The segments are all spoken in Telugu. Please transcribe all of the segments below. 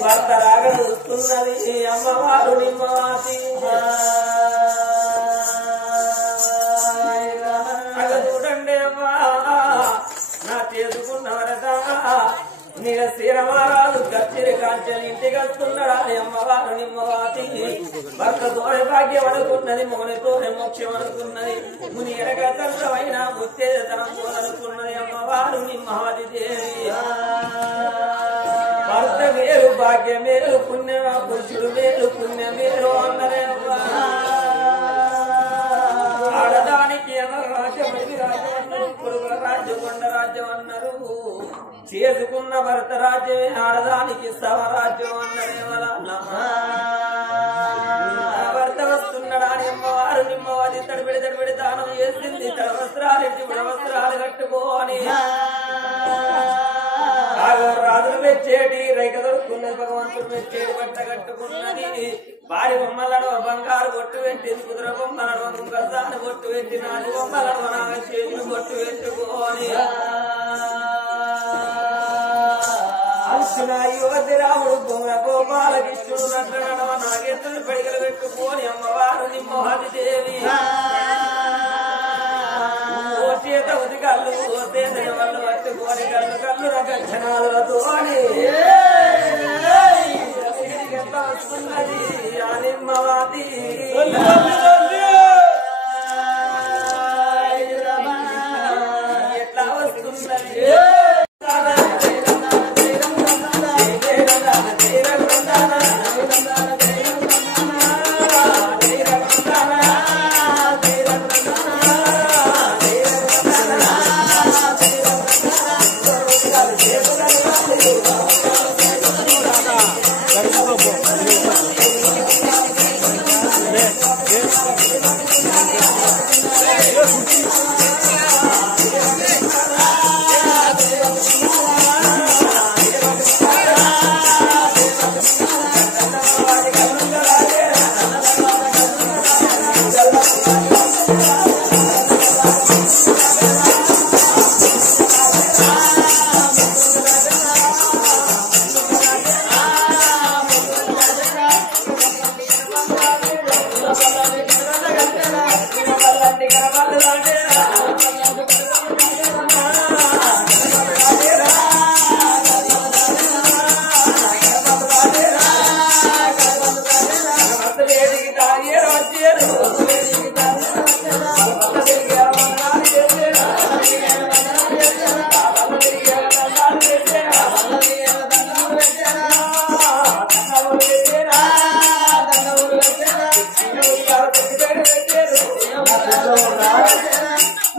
భర్తరాగా చూస్తున్నది అమ్మవారు నిమ్మవాతి అగ చూడండి అమ్మా నా చేసుకున్న వరద నీల శ్రీరమారాజు గచ్చిరి కాంచెలు ఇంటికి వస్తున్నాడా అమ్మవారు నిమ్మవాతి భర్త తోడే భాగ్యం అనుకున్నది మౌనితోనే మోక్షం అనుకున్నది ముని ఎరగతంత్రమైన ఉత్తేజతనం అనుకున్నది అమ్మవారు నిమ్మవాతి దేవి భర్త మేలు భాగ్య మేలు పుణ్య పురుషుడు మేలు పుణ్య మేలు అన్నదే ఆడదానికి అన్నారు రాజ్యమైంది రాజ్యం అన్నారు పురుగుల రాజ్యం కొండ రాజ్యం అన్నారు చేసుకున్న భర్త రాజ్యమే ఆడదానికి సవరాజ్యం అన్నదే భర్త వస్తున్నాడా అని అమ్మవారు నిమ్మవాది తడిబిడి దానం చేసింది తడ వస్త్రాలు ఎట్టి వస్త్రాలు కట్టుకోని రాజులు మెచ్చేటి రైక దొరుకుతున్నది భగవంతుడు మెచ్చేటి బట్ట కట్టుకున్నది భార్య బొమ్మలను బంగారు బొట్టు పెట్టింది కుదుర బొమ్మలను గజాన్ని బొట్టు పెట్టి నాటి బొమ్మలను నాగ చేతులు బొట్టు పెట్టుకోని అర్జున యువతి రాముడు బొమ్మ గోపాలకృష్ణుడు నటన నాగేతులు పడిగలు పెట్టుకోని అమ్మవారు నిమ్మవాది దేవి చేత ఉదికల్లు తేదడి వల్ల పట్టుకోని కళ్ళు కళ్ళు రకక్షణాలతో ఎట్లా వస్తున్నది ఆ నిమ్మవాది ఎట్లా వస్తున్నది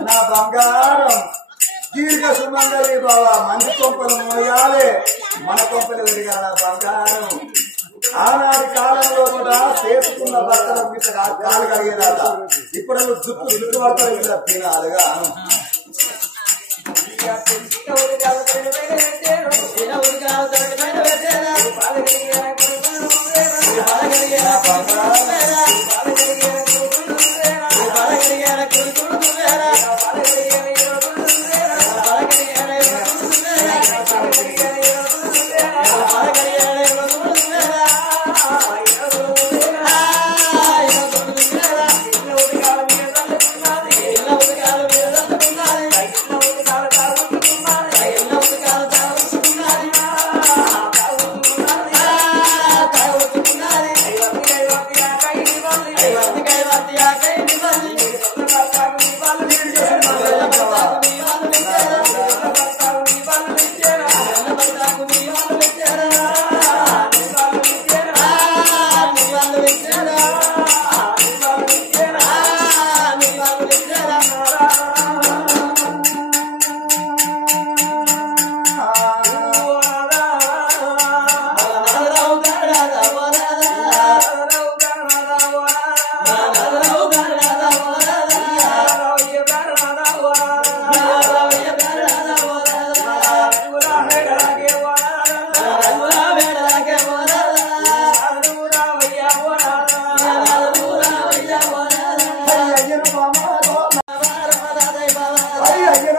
నా బంగారం దీర్ఘ సుమంగళి బాబా మంది కొంపలు మోయాలి మన కొంపలు విరిగాల బంగారం ఆనాటి కాలంలో కూడా చేసుకున్న భర్తల కాలు కలిగేదాట ఇప్పుడు జుట్టు భర్తలు తినాలిగా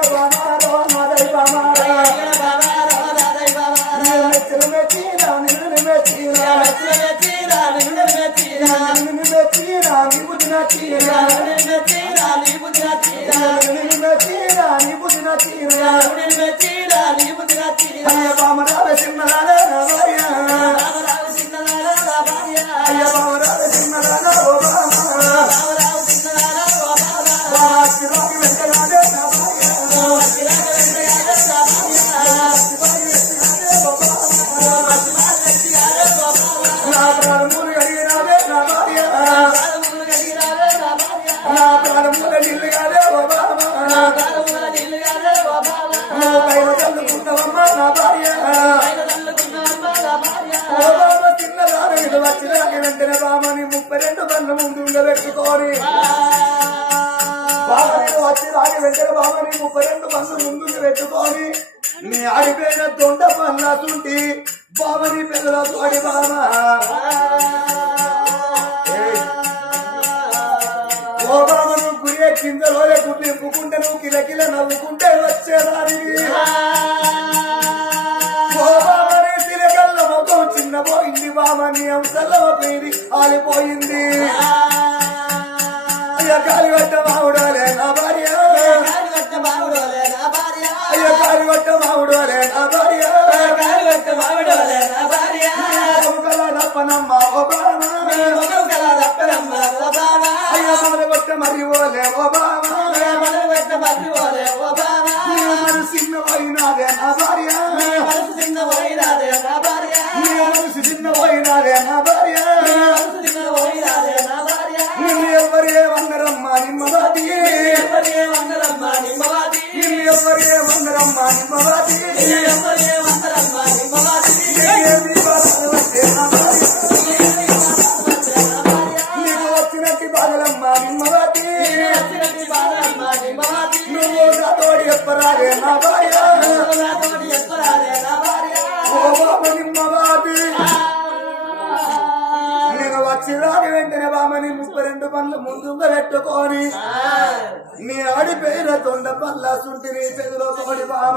బామారో నా దైవమారా నిన్ను మెచ్చినా నిన్ను మెచ్చినా నిన్ను మెచ్చినా నీ బుద్ధి నచ్చినా అయ్య బామరావ చిన్నరాలే నా భార్య అయ్య బామరావ చిన్నరాలే ఓ బామరాకి వెంటరాలే నా భార్య నా ప్రాణములు అడిగినాలే నా భార్య నా ప్రాణముల నిల్లుగాలే ఓ బామ నువ్వు పైన చల్లుకుంటావమ్మా నా భార్య ఓ బామ చిన్నదాన ఇది వచ్చినాక వెంటనే బామని 32 బండ్ల ముందు పెట్టుకోని బామని వచ్చినాక వెంటనే బామని 32 బండ్ల ముందు పెట్టుకొని నీ ఆడిపోయిన దొండ పనులతుంటి బామని పిల్లల తోడి బామ ఓ బామను గురే కిందలోనే గుడ్లింపుకుంటే నువ్వు కిలకిల నవ్వుకుంటే వచ్చేదానివి ఓ బామని తిరగల్ల ముఖం చిన్నపోయింది బామని అంశల్ల పేరి ఆలిపోయింది అయ్య కాలిగట్ట మావుడోలే నా భార్య అయ్య కాలిగట్ట మావుడోలే నా భార్య రప్పనమ్మ ఓ బామ అయ్య మొదలుగొట్ట మరి ఓలే ఓ బామ చిన్న పోయినాదే నా భార్య చిన్న పోయినాదే నా భార్య నిన్ను ఎవరే వందరమ్మా నిమ్మవాది నిన్ను ఎవరే వందరమ్మా నిమ్మవాది నీకు వచ్చినట్టు బాధలమ్మా నిమ్మవాది నువ్వు నా తోడి చెప్పరాదే నా భార్య ఓ బాబు నిమ్మవాది నేను వచ్చిరాని వెంటనే బామని 32 బండ్ల ముందుగా పెట్టుకొని నీ ఆడిపోయిన దొండ పళ్ళ సుంటి నీ చెదులో తోడి బామ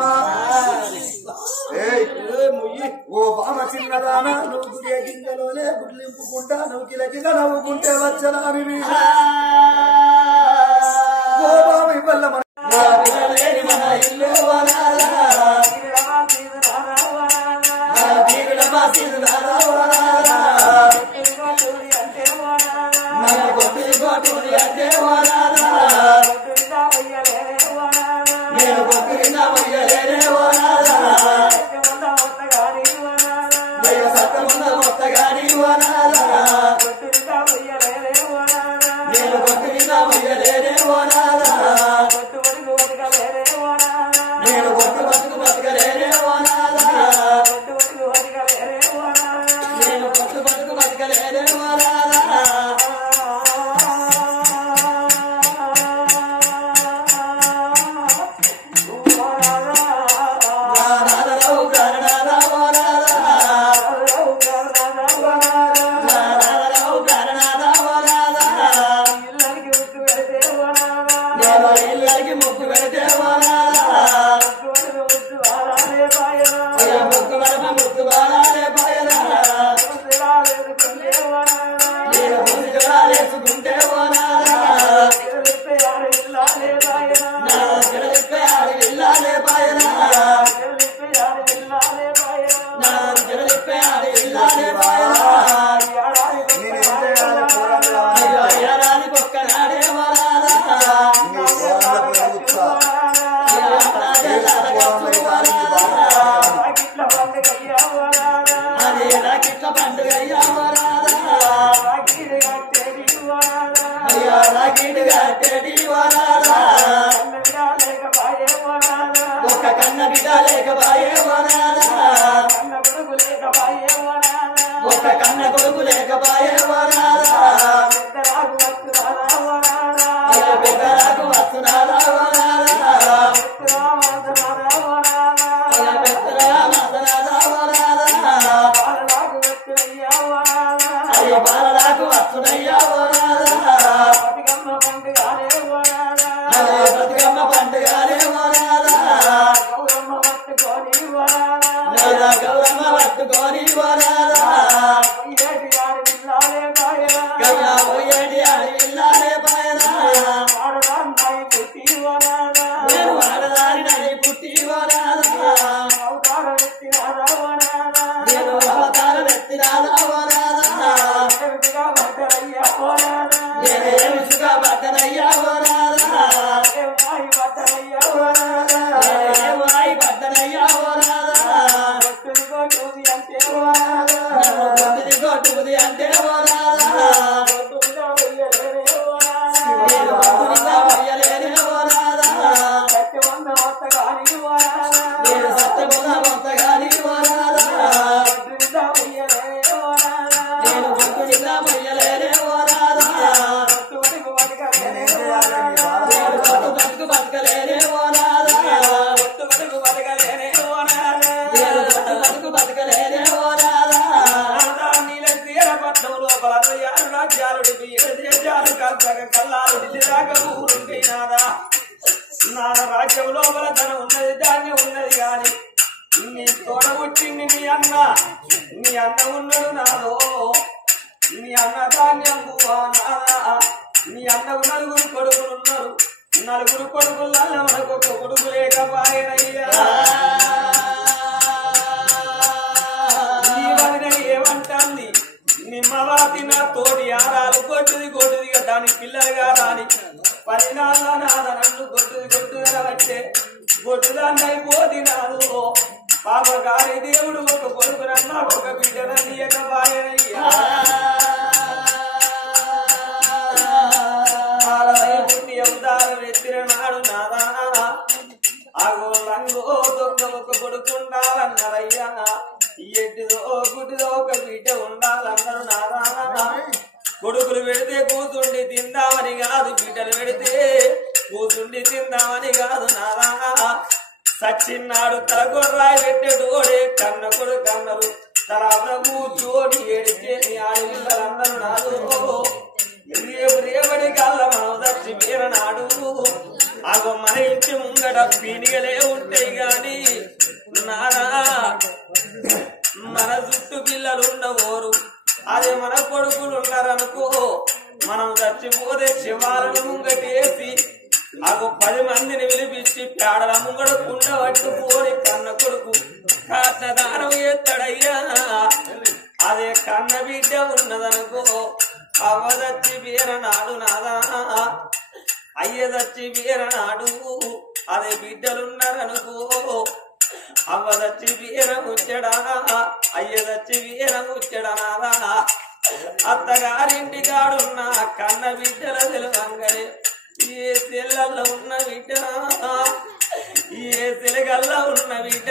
ఓ బామ చిన్నదానా నువ్వు గుడి గింజలోనే గుడ్లింపుకుంటా నువ్వు కిలకిల నవ్వుకుంటే వచ్చరానివి ఓ బామ ఇవ్వల్ల మన ఇల్లు బతుకమ్మ పండుగ గౌరమ్మ పట్టుకొని పోరాదా గౌరా పోయేటి ఆడి విల్లాలే పాయనా నేను ఆడదారినై పుట్టి పోరాదా నేను అవతారం ఎత్తిరాదా పోరాదా నేనేమిసుగా బట్టనయ్యా పోరాదా వాయి బట్టనయ్యా పోరాదా కొట్టుది అంటే పోరాదా నేను కొట్టుగా పోయలేనే పోరాదా నేను సత్యముగా మొత్తగాని పోరాదా నేను కొట్టుగా పోయలేనే పోరాదా నేను కొట్టు బతుకు బతకలేనే పోరాదా నేను కొట్టు బతుకు బతకలేనే పోరాదా రాజ్యం లోపల ధనం ఉన్నది ధాన్యం ఉన్నది కాని నీ తోడ పుట్టింది నీ అన్న ఉన్నాడు నాదో నీ అన్న ధాన్యం నాదా నీ అన్నకు నలుగురు కొడుకులు ఉన్నారు నలుగురు కొడుకులలో మనకు ఒక కొడుకు లేకపోయినయ్యా ఏమంటుంది నిమ్మవాతి నా తోటి ఆరాలు కొట్టుదిగా దాని పిల్లలుగా రాని పరిణామ నాద నన్ను కొట్టుదిగా వచ్చే కొట్టుదాన్నైపోతి నాదు పాపగారి దేవుడు ఒక కొడుకునన్నా ఒక బిడ్డనని ఎగబాయనయ్యా పుట్టి అవతారం ఎత్తిన నాడు నాదా అగో రంగో దొంగ ఒక కొడుకుండాలన్నారయ్యా ఎట్టిదో గుడ్డిదో ఒక బిడ్డ ఉండాలన్నారు నాదా కొడుకులు పెడితే కూతుండి తిందామని కాదు బిడ్డలు పెడితే కూతుండి తిందామని కాదు నాదా సచ్చిన్నాడు తల కొర్రాయి పెట్టేటోడే కన్న కొడుకు అన్నారు తల కూర్చోని ఏడితే ఆడపిల్లలందరూ నాదు రేపటి కల్ల మనం దచ్చి మీరనాడు అగో మన ఇంటి ముంగట పీనిగలే ఉంటాయి గాని నానా మన చుట్టూ పిల్లలు ఉండవోరు అదే మన కొడుకులు ఉన్నారనుకో మనం చచ్చిపోతే శివాలను ముంగటేసి అగో 10 మందిని పిలిపించి పేడల ముంగడ కుండ పట్టుకోని కన్న కొడుకు కన్నదానం ఎత్తడయ్యా అదే కన్న బిడ్డ ఉన్నదనుకో అవ్వదచ్చి వీరనాడు నాదా అయ్యదచ్చి వీరనాడు అదే బిడ్డలున్నారనుకో అవ్వదచ్చి వీరముచ్చడా అయ్యదచ్చి వీరముచ్చడా నాదా అత్తగారింటి కాడున్న కన్న బిడ్డల తెలుగంగడే ఏ తెల్లల్లో ఉన్న బిడ్డ ఏ తెలుగల్లో ఉన్న బిడ్డ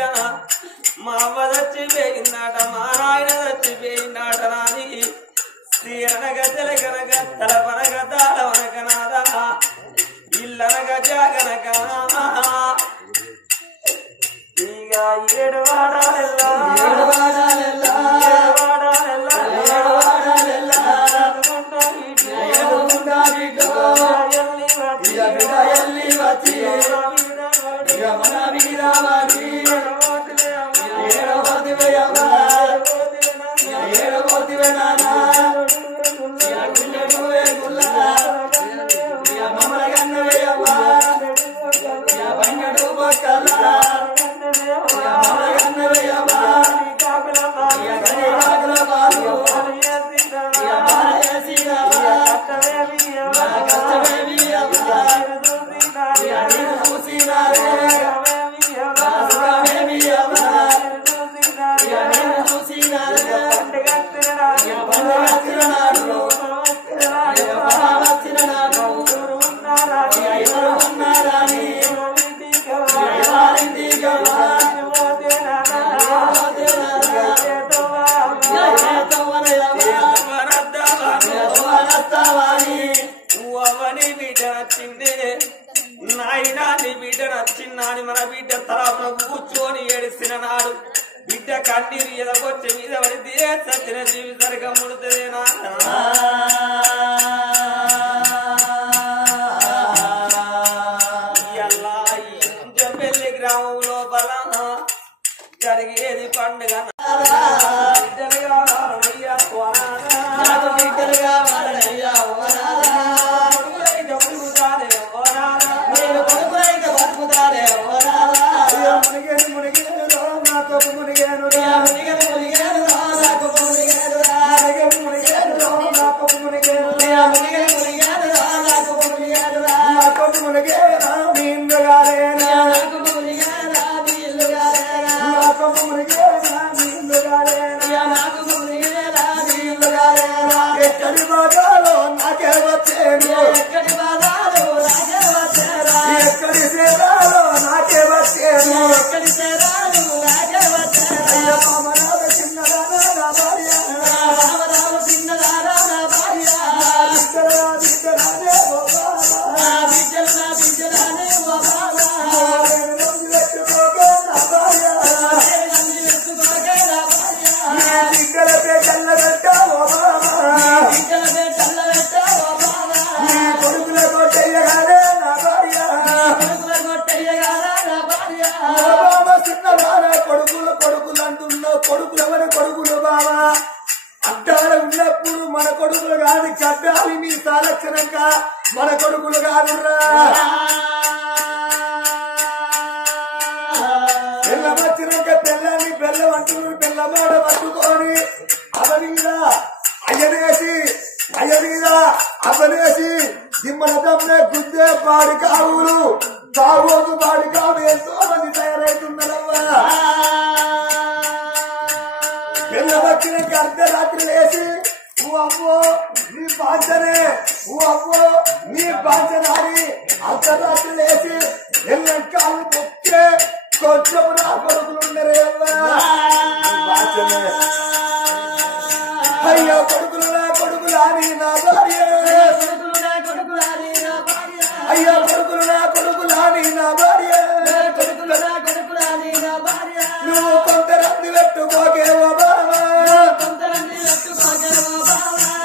మా అవ్వ చచ్చిపోయిందాట మా నాయన చచ్చిపోయిందాట రాని శ్రీరనగ తెలగనగ తలపనగ తాళవనక నాదా ఇల్లనగ జాగనక ఇక ఏడువాడాలెల్లా నాయనా నీ బిడ్డ నచ్చిందని మన బిడ్డ తరాపున కూర్చొని ఏడిసిన నాడు బిడ్డ కన్నీరు ఎదకొచ్చే మీద పడితే సచ్చిన జీవి సరిగా ముడుతుందేనా పెళ్లి గ్రామం లోపల జరిగేది పండుగ బిడ్డలుగా వారనయ్యా నాకు బిడ్డలుగా వారనయ్యా ఓ నాదా. కొడుకులైతే ఉడుకుతారే ఓ నాదా. నేను కొడుకులైతే బతుకుతానే ఓ నాదా. మునిగేను మునిగేను నాతో మునిగేను మునిగను మునిగను రా నాకు మునిగను రా. మునిగేను మునిగేను నాతో మునిగేను మునిగను మునిగను రా నాకు మునిగను రా. నాతో మునిగేనా మీ ఇందుగాలేనా నాకు మునిగను మీ ఇల్లుగాలేనా. నాతో మునిగేనా మీ ఇందుగాలేనా నాకు మునిగను మీ ఇల్లుగాలేనా. ఎక్కడి బాగాలో నాకే వచ్చేను ఎక్కడి బాధాలు నాకే వచ్చేరా. ఎక్కడి సేదాలో నాకే వచ్చేను ఎక్కడి శరాలు నాకే వచ్చేరా. అయ్య మామనాథ చిన్నదానా నా భార్య రామరామ చిన్నదారా నా భార్య. బిడ్డరా బిడ్డరానే ఓ బాబా నా బిడ్డలానే ఓ బాబా. నేను నమ్మి పెట్టుకోకే నా భార్య నేను నమ్మి ఎత్తుకోకే నా భార్య. నీ బిడ్డలపై కళ్ళబెట్టా ఓ బాబా బిడ్డలపై చల్లబెట్ట ఓ బాబా. నీ కొడుకులతో చెయ్యగానే నా భార్య కొడుకుల కొట్టయ్యగారా నా భార్య. ఓ బాబా చిన్నదానా కొడుకులు అంటున్నావు కొడుకులెవరి కొడుకులు బాబా అడ్డాల ఉన్నప్పుడు మన కొడుకులు కాదు కడ్డాలి మీ సాలక్షణంక మన కొడుకులు కాదురా బెల్లం వచ్చినాక బెల్లాన్ని బెల్లం అంటున్నారు బెల్లమాడ పట్టుకొని అవనీద అయ్యనీద అవనేసి దిమ్మల దమ్మే గుద్దే పాడి కావులు తాగోదు పాడి కావు ఎంతో మంది తయారైతున్నారవ్వా బెల్లం వచ్చినాక అర్ధరాత్రి లేచి ఓ అమ్మో నీ బాంచనే ఓ అమ్మో నీ బాంచనారి అర్ధరాత్రి లేచి ఎల్లం కాళ్ళు పొక్కే కొంచెం నా కొడుకులు ఉండరే బాంచనే అయ్యో కొడుకులని నా భార్య కొడుకులాని నా భార్య. అయ్యో కొడుకులని నా భార్య కొడుకులాని నా భార్య. నువ్వు కొంత రంది పెట్టుకోకే ఓ బాబా కొంతమంది ఎత్తుకోకే ఓ బాబా.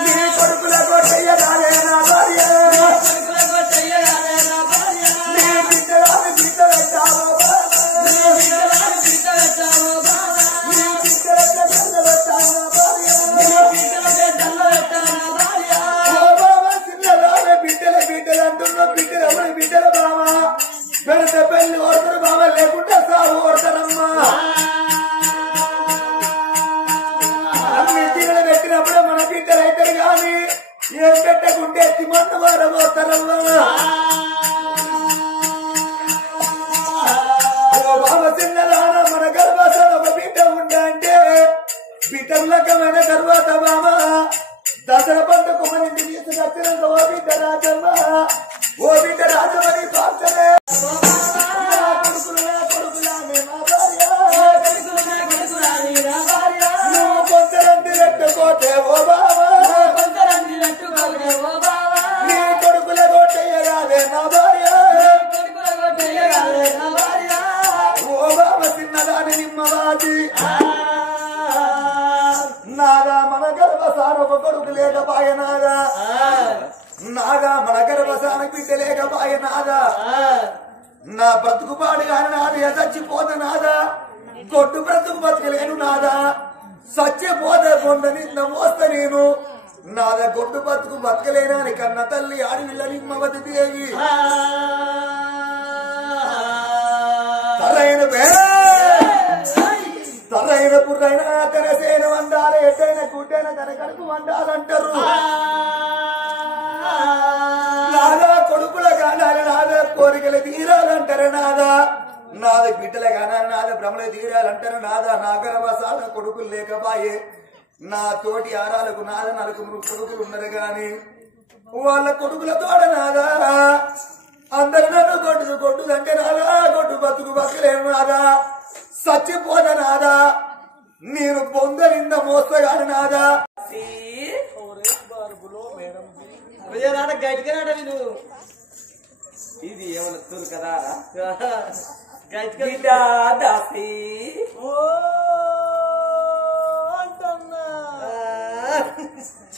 నీ కొడుకుల కొట్టయ్యగానే నా భార్య కొడుకుల కొట్టయ్యగానే నా భార్య. నీ బిడ్డలాని బిడ్డ పెట్టావో బాబా నీ బిడ్డలాని బిడ్డ పెట్టావో బాబా. నీ బిడ్డలకి బిడ్డ పెట్టావో భార్య నీ బిడ్డలకే చల్ల పెట్టావో భార్య. ఓ బాబా చిన్నదాని బిడ్డలు అంటున్నావు బిడ్డలు ఎవరి బిడ్డల బాబా పెడితే పెళ్లి ఓడతారు బాబా లేకుంటే సాగు ఓడతారమ్మా అన్ని తీగలు పెట్టినప్పుడే మన బిడ్డలు అవుతారు కానీ ఏం పెట్టకుంటే ఎత్తి మందు వారబోతారమ్మా ఓ బాబా చిన్నదాన మన గర్భాసన ఒక బిడ్డ ఉండంటే బిడ్డ లక్కమైన తర్వాత బాబా దసరా పండుగ మన ఇంటికి తీసుకొచ్చినంత ఓ బిడ్డ రాజమ్మ ఓ బిడ్డ రాజమని పాత్రలే కొడుకులానే నా భార్య కొడుకులాని నా భార్య. నువ్వు కొంతరంది పెట్టుకోతే ఓ బాబా కొంతమంది ఎత్తుకోకే ఓ బాబా. నీ కొడుకుల కొట్టయ్యగానే నా భార్య కొడుకుల కొట్టయ్యగానే నా భార్య. ఓ బాబా చిన్నదాని నిమ్మవాది నాగా మన గర్భసాన ఒక కొడుకు లేకపాయ నాగా నాగా మన గర్భసాన బిడ్డ లేకపాయ నాగా నా బ్రతుకుపాడు కాని నాది చచ్చిపోతే నాదా గొడ్డు బ్రతుకు బతకలేను నాదా చచ్చిపోతే కొండ నిన్న మోస్త నేను నాదా గొడ్డు బతుకు బతకలేనని కన్న తల్లి ఆడవిల్ల నిమ్మవతి దేవి తరైన పుర్రైన కనసేన వండాలి ఎట్టైన గుడ్డైన తన కడుపు వండాలంటారు నాదా కొడుకుల కానాలి నాదా కోరికలు తీరాలంటారు నాదా నాద బిడ్డల కానాలి నాద భ్రమలు తీరాలంటారు నాదా నా గర్భసాన కొడుకులు లేకపాయే నా తోటి ఆరాలకు నాద నలుగురు కొడుకులు ఉన్నారు గాని వాళ్ళ కొడుకుల తోడ నాదా అందరు నన్ను కొట్టు అంటే నాదా కొట్టు బతుకు బతకలేను నాదా చచ్చిపోన నాదా నేను పొందనింద మోస్తగాను నాదా విజయనాట గట్టిగా నువ్వు ఇది ఏమన్నా తూరు కదా గట్టిగా దాసి ఓ అంటున్నా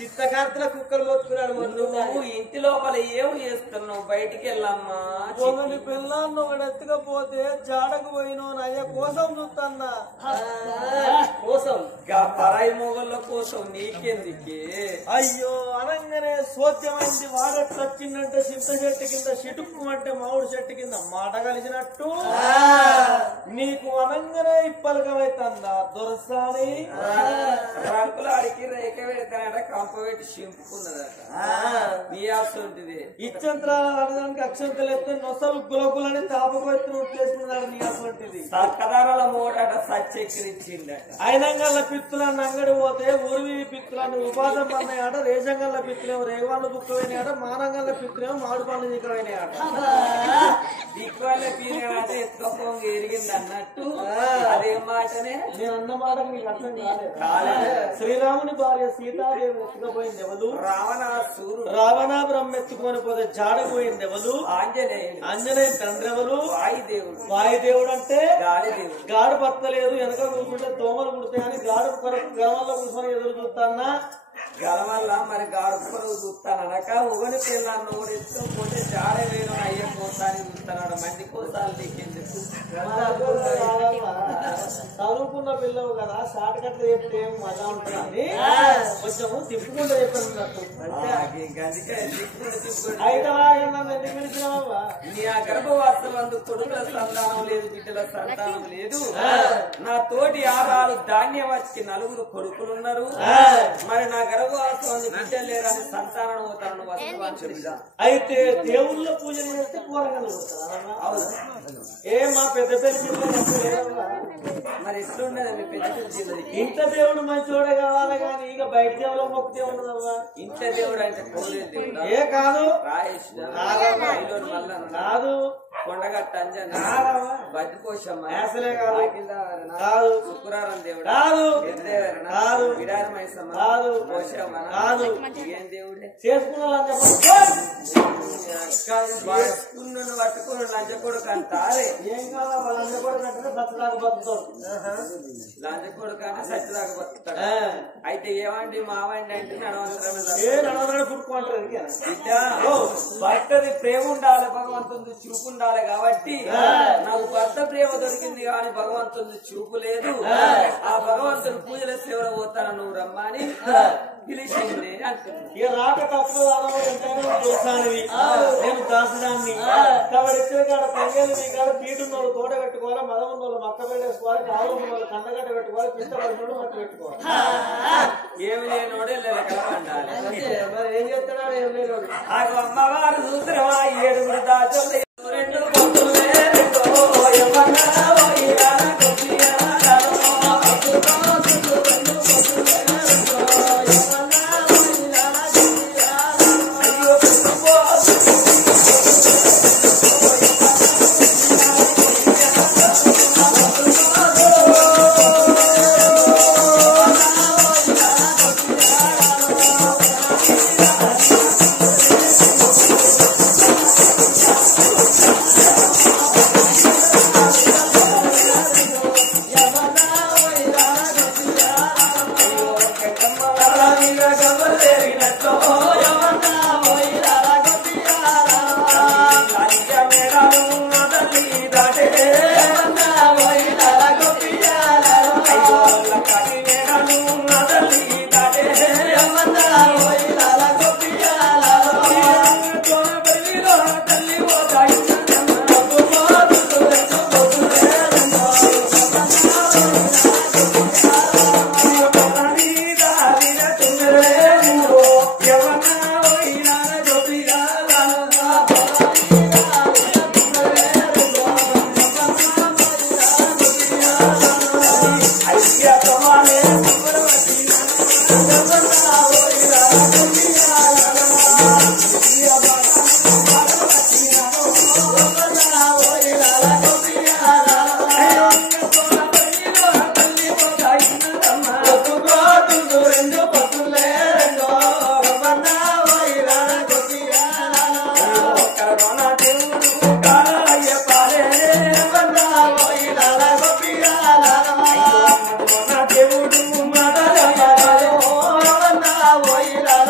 చిత్తకార్తెల కుక్కలు మొత్తుకున్నాడు నువ్వు ఇంటి లోపల ఏం చేస్తున్నావు? బయటికి వెళ్ళమ్మా. ఒకని పిల్లలను ఒకటి ఎత్తుకపోతే జాడకు పోయినో అయ్య కోసం చూస్తున్నా కోసం పరాయి మొగళ్ళ కోసం నీకెందుకే? అయ్యో అనగానే సోద్యమైంది. వాడట్టు వచ్చిందంటే చింత చెట్టు కింద చిటుక్కు అంటే మామిడి చెట్టు కింద మాట కలిసినట్టు నీకు అనగానే ఇప్పలకమైతుందా దొరసాని రంకులాడికి రేఖ పెడతానట, కంప పెట్టి చింపుకున్నదట. నీ ఆస్తుంటిది ఇచ్చంత్రాలు ఆడడానికి అక్షంతలు ఎత్తే నొసలు గులగులని తాపకొత్తున ఉట్టేసుకున్నాడు. నీ అటువంటిది సక్కదారాల మూడట సచ్చెక్కిరిచ్చిందట. ఐనంగల్ల పిత్తులన్న అంగడి పోతే ఊరివి పిత్తులన్నీ ఉపాధం పడినాయట. రేషంగల్ల పిత్తులేమో రేవాళ్ళు బుక్కమైనాయట. మానంగల్ల పిత్తులేమో మామిడి పండ్లు దిక్కమైనాయట. దిక్కువల్ల పీరియాట ఎత్తుకపోంగి ఎరిగింది అన్నట్టు అదేం మాటనే. నేను అన్న మాట నీకు అర్థం కాలేదు. శ్రీరాముని భార్య సీతాదేవి ఎత్తుకపోయింది ఎవరు? రావణాసురుడు. రావణాపురం ఎత్తుకొని పోతే జాడపోయింది ఎవరు? ఆంజనేయుడు. ఆంజనేయ తండ్రి ఎవరు? వాయుదేవుడు. వాయుదేవుడు అంటే గాలిదేవుడు. గాడు పత్తలేదు. వెనక కూర్చుంటే దోమలు పుడతాయని గాడు గర్వంలో కూర్చొని ఎదురు చూస్తానా గలవల్ల మరి గాడు పొరుగు చూస్తానక ఉగని పిల్లలను కూడా ఎత్తుకపోతే జాడ వేరు అయ్యే కోసాన్ని చూస్తున్నాడు. మంది కోసాలు నీకెందుకు? చదువుకున్న పిల్లవు కదా షార్ట్ కట్ చెప్తే ఏం మజా ఉంటుంది. కొంచెము తిప్పుకుంటూ చెప్పినట్టు ఎందుకు పిలిచినావా? నీ ఆ గర్భవాసం అందుకు కొడుకుల సంతానం లేదు, బిడ్డల సంతానం లేదు. నా తోటి ఆరాలు ధాన్యం వచ్చి నలుగురు కొడుకులున్నారు. మరి నా గర్భవాసం బిడ్డలు లేరని సంతానం అవుతాను. అయితే దేవుళ్ళ పూజలు చేస్తే కూరగాయలు ఏ మా పెద్ద పెద్ద మరి ఎట్లుండదు మీ పెద్ద పెద్ద ఇంత దేవుడు మంచోడే కావాలి కానీ ఇక బయట దేవుడు మొక్కతే ఉండదవ్వా. ఇంత దేవుడు అంటే కోరే దేవుడు ఏ కాదు కాదు కొండగట్ట అంజన్ బద్దిపోషమ్మ కాదు శుక్రారం దేవుడు కాదు కాదు విడారమైసమ్మ కాదు పోషమ్మ కాదు ఏం దేవుడే చేసుకున్నాను చేసుకున్నాను పట్టుకుని లంచ కొడుకు అంటారే. ఏం కావాలా వాళ్ళ లంచ కొడుకు అంటే సచ్చదాకా బతుకుతాడు. లంచ కొడుకు అంటే సచ్చదాకా బతుకుతాడు. అయితే ఏమండి మావండి అంటే నడవసరమే పుట్టుకుంటారు. భర్తది ప్రేమ ఉండాలి, భగవంతుని చూపు ఉండాలి. కాబట్టి నాకు భర్త ప్రేమ దొరికింది కానీ భగవంతుని చూపు లేదు. ఆ భగవంతుని పూజల సేవలు పోతాను నువ్వు రమ్మని పిలిచింది ఇక రాక తక్కువ చూసానివి నేను దాసడాన్ని కాబట్టి ఇచ్చే కాడ పంగేలు మీ కాడ తీటున్న వాళ్ళు తోట పెట్టుకోవాలి, మదం ఉన్న వాళ్ళు మక్క పెట్టేసుకోవాలి, కాలు ఉన్న వాళ్ళు కండగట్ట పెట్టుకోవాలి, పింట పడినోడు మక్క పెట్టుకోవాలి. ఏమి లేనోడే కలవండాలి. మరి ఏం చేస్తున్నాడు ఏం లేడు. అమ్మవారు చూసినవా 7 దాచులు 2 పోయిరా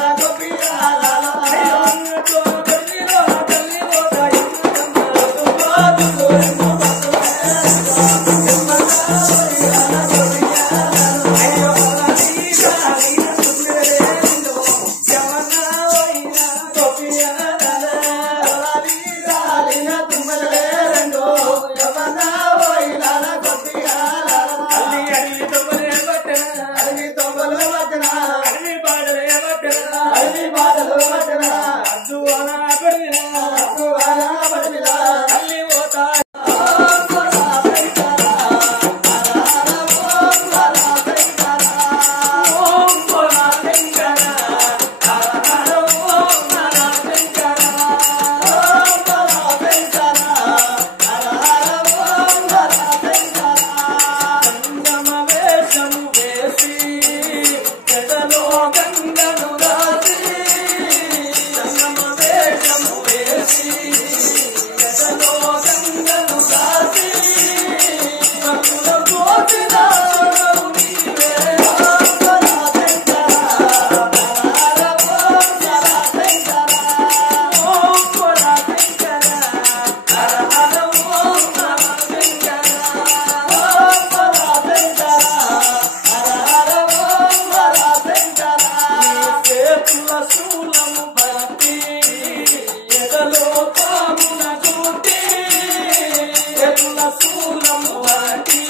శూలము వాటి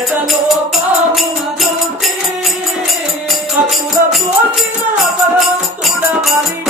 ఎదలో పామున చూటి భక్తుల తోచిన భగవంతుడమని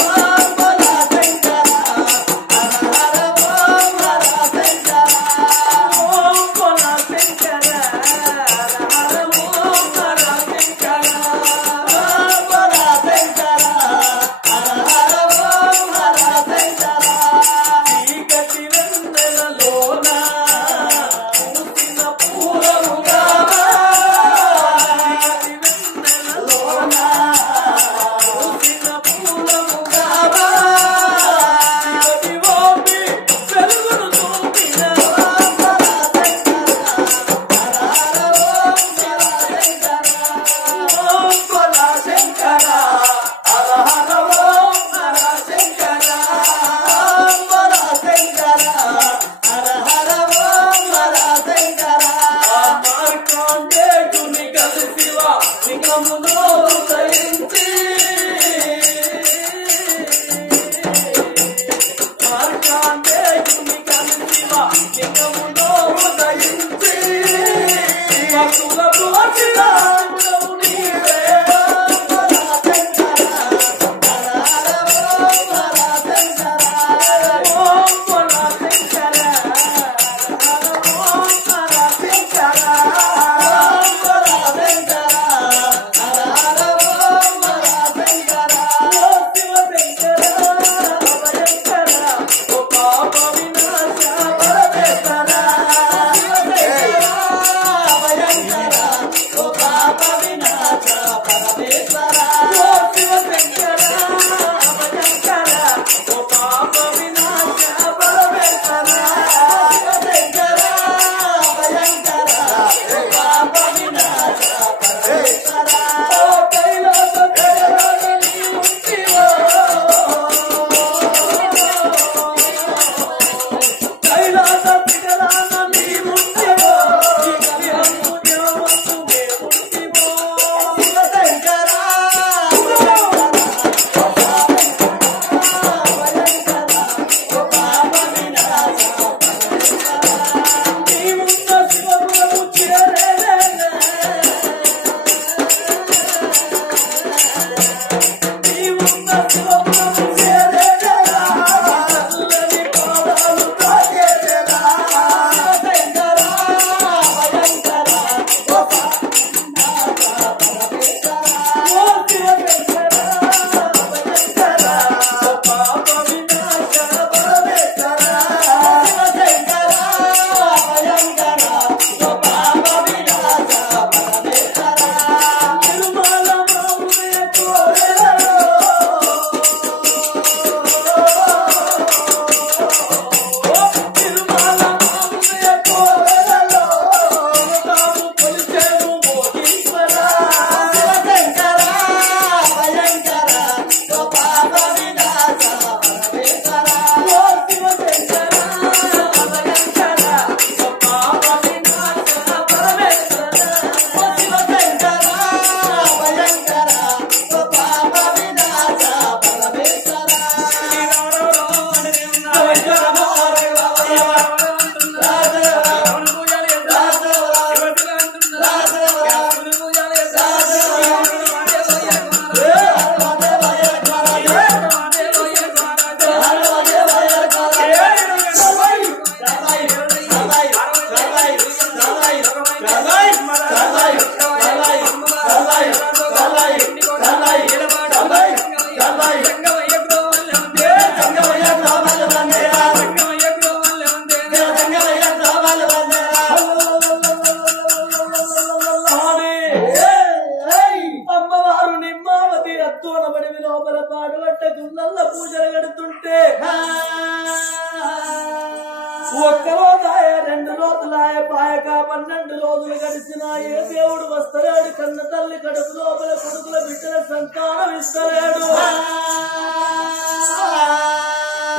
ఒక్క రోజాయ 2 రోజులాయ పాయక 12 రోజులు గడిచినా ఏ దేవుడు వస్తలేడు కన్న తల్లి కడుపు లోపల కొడుకుల బిడ్డల సంతానం ఇస్తలేడు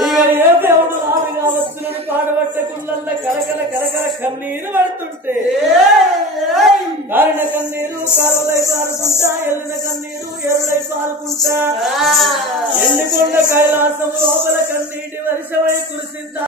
ఇక ఏ దేవుడు రాడుగా వస్తున్నది పాడబట్ట గుళ్ళల్ల కరకర కరకర కన్నీరు పడుతుంటే కారిన కన్నీరు కారులై పారుకుంటా ఎల్లిన కన్నీరు ఎరులై పారుకుంటా ఎండుకొండ కైలాసం లోపల కన్నీటి వర్షమై కురిసిందా